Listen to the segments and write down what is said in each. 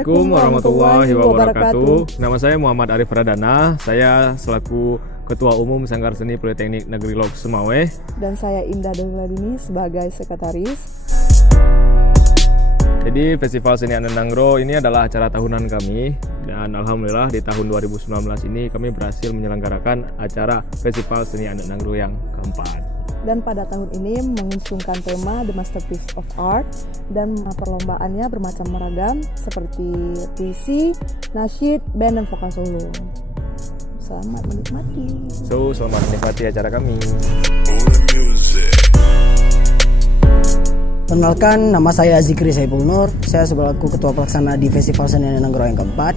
Assalamualaikum warahmatullahi wabarakatuh. Nama saya Muhammad Arif Pradana. Saya selaku Ketua Umum Sanggar Seni Politeknik Negeri Lok Sumawe. Dan saya Indah Dongladini sebagai sekretaris. Jadi Festival Seni Ananangro ini adalah acara tahunan kami. Dan alhamdulillah di tahun 2019 ini kami berhasil menyelenggarakan acara Festival Seni Ananangro yang keempat. Dan pada tahun ini mengusungkan tema The Masterpiece of Art, dan perlombaannya bermacam ragam seperti puisi, nasyid, band, dan vokal solo. Selamat menikmati. Selamat menikmati acara kami. Perkenalkan, nama saya Zikri Saiful Nur. Saya selaku Ketua Pelaksana di Festival Seni Ananangro yang keempat.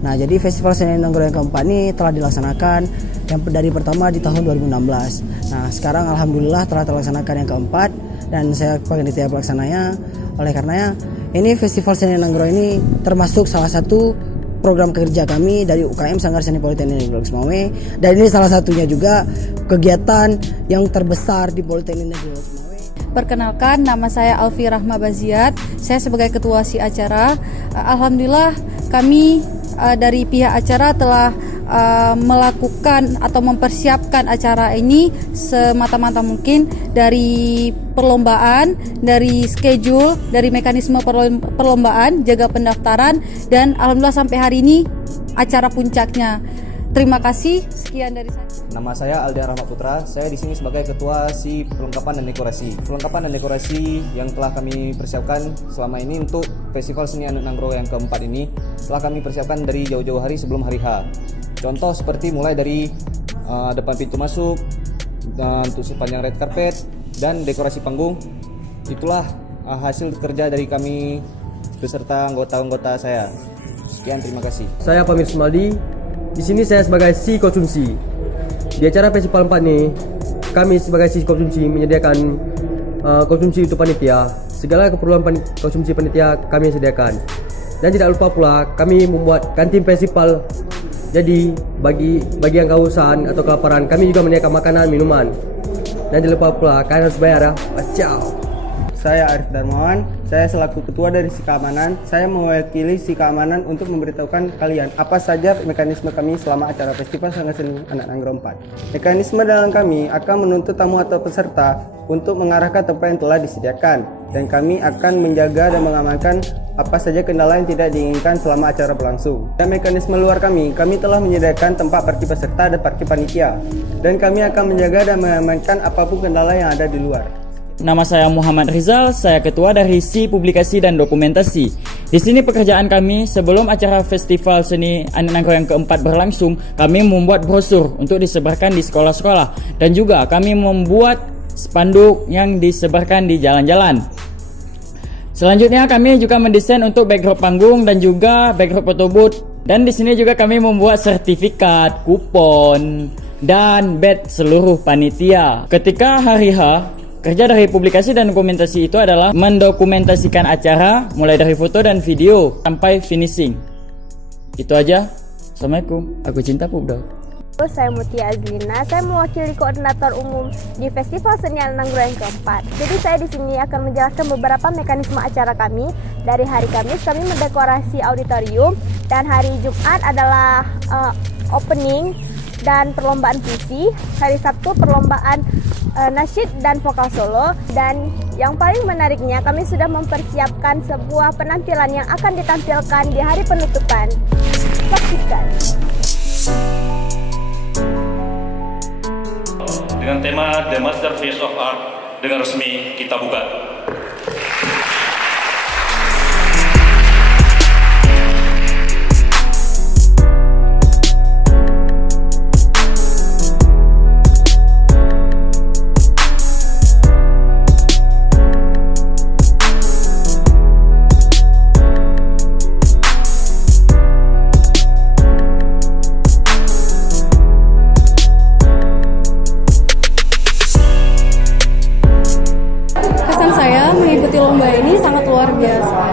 Nah, jadi Festival Seni Ananangro yang keempat ini telah dilaksanakan yang dari pertama di tahun 2016. Nah, sekarang alhamdulillah telah terlaksanakan yang keempat dan saya panitia pelaksananya. Oleh karenanya, ini Festival Seni Ananangro ini termasuk salah satu program kerja kami dari UKM Sanggar Seni Politeknik Negeri Lok Sumawe, dan ini salah satunya juga kegiatan yang terbesar di Politeknik Negeri Lok Sumawe. Perkenalkan, nama saya Alfi Rahma Baziat. Saya sebagai ketua si acara. Alhamdulillah kami dari pihak acara telah melakukan atau mempersiapkan acara ini semata-mata mungkin, dari perlombaan, dari schedule, dari mekanisme perlombaan, jaga pendaftaran, dan alhamdulillah sampai hari ini acara puncaknya. Terima kasih. Sekian dari saya. Nama saya Aldian Rahmat Putra. Saya di sini sebagai ketua si perlengkapan dan dekorasi. Perlengkapan dan dekorasi yang telah kami persiapkan selama ini untuk Festival Seni Ananangro yang keempat ini telah kami persiapkan dari jauh-jauh hari sebelum hari H. Contoh seperti mulai dari depan pintu masuk, untuk sepanjang red carpet dan dekorasi panggung. Itulah hasil kerja dari kami beserta anggota-anggota saya. Sekian, terima kasih. Saya Pamir Sumaldi. Di sini saya sebagai si konsumsi. Di acara Festival 4 ini, kami sebagai si konsumsi menyediakan konsumsi untuk panitia. Segala keperluan konsumsi panitia kami sediakan. Dan tidak lupa pula kami membuat kantin festival. Jadi bagi yang kehausan atau kelaparan, kami juga menyediakan makanan, minuman. Dan tidak lupa pula kalian harus bayar ya. Ciao. Saya Arif Darmawan, saya selaku ketua dari si keamanan. Saya mewakili si keamanan untuk memberitahukan kalian apa saja mekanisme kami selama acara Festival Sanggar Seni Ananangro 4. Mekanisme dalam kami akan menuntut tamu atau peserta untuk mengarahkan tempat yang telah disediakan, dan kami akan menjaga dan mengamankan apa saja kendala yang tidak diinginkan selama acara berlangsung. Dan mekanisme luar kami telah menyediakan tempat parkir peserta dan parkir panitia, dan kami akan menjaga dan mengamankan apapun kendala yang ada di luar. Nama saya Muhammad Rizal, saya ketua dari Si Publikasi dan Dokumentasi. Di sini pekerjaan kami sebelum acara Festival Seni Ananangro yang keempat berlangsung, kami membuat brosur untuk disebarkan di sekolah-sekolah, dan juga kami membuat spanduk yang disebarkan di jalan-jalan. Selanjutnya kami juga mendesain untuk backdrop panggung dan juga backdrop photobooth, dan di sini juga kami membuat sertifikat, kupon, dan badge seluruh panitia. Ketika hari H, kerja dari publikasi dan dokumentasi itu adalah mendokumentasikan acara mulai dari foto dan video sampai finishing. Itu aja. Assalamualaikum. Aku cinta Pubdo. Saya Mutia Azlina, saya mewakili koordinator umum di Festival Seni Ananangro yang keempat. Jadi saya di sini akan menjelaskan beberapa mekanisme acara kami. Dari hari Kamis kami mendekorasi auditorium, dan hari Jumat adalah opening dan perlombaan puisi. Hari Sabtu perlombaan nasyid dan vokal solo, dan yang paling menariknya kami sudah mempersiapkan sebuah penampilan yang akan ditampilkan di hari penutupan. Saksikan. Dengan tema The Masterpiece of Art, dengan resmi kita buka.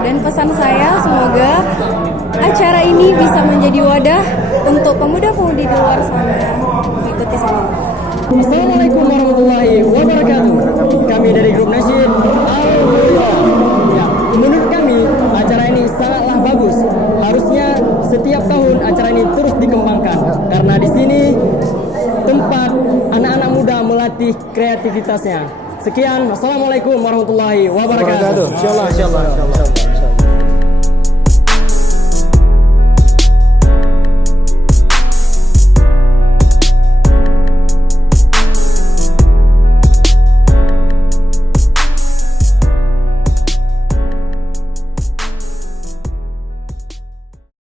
Dan pesan saya, semoga acara ini bisa menjadi wadah untuk pemuda-pemudi di luar sana mengikuti seni. Assalamualaikum warahmatullahi wabarakatuh. Kami dari grup Nasyid. Menurut kami acara ini sangatlah bagus Harusnya setiap tahun acara ini terus dikembangkan karena di sini tempat anak-anak muda melatih kreativitasnya. Sekian, wassalamualaikum warahmatullahi wabarakatuh. Insyaallah.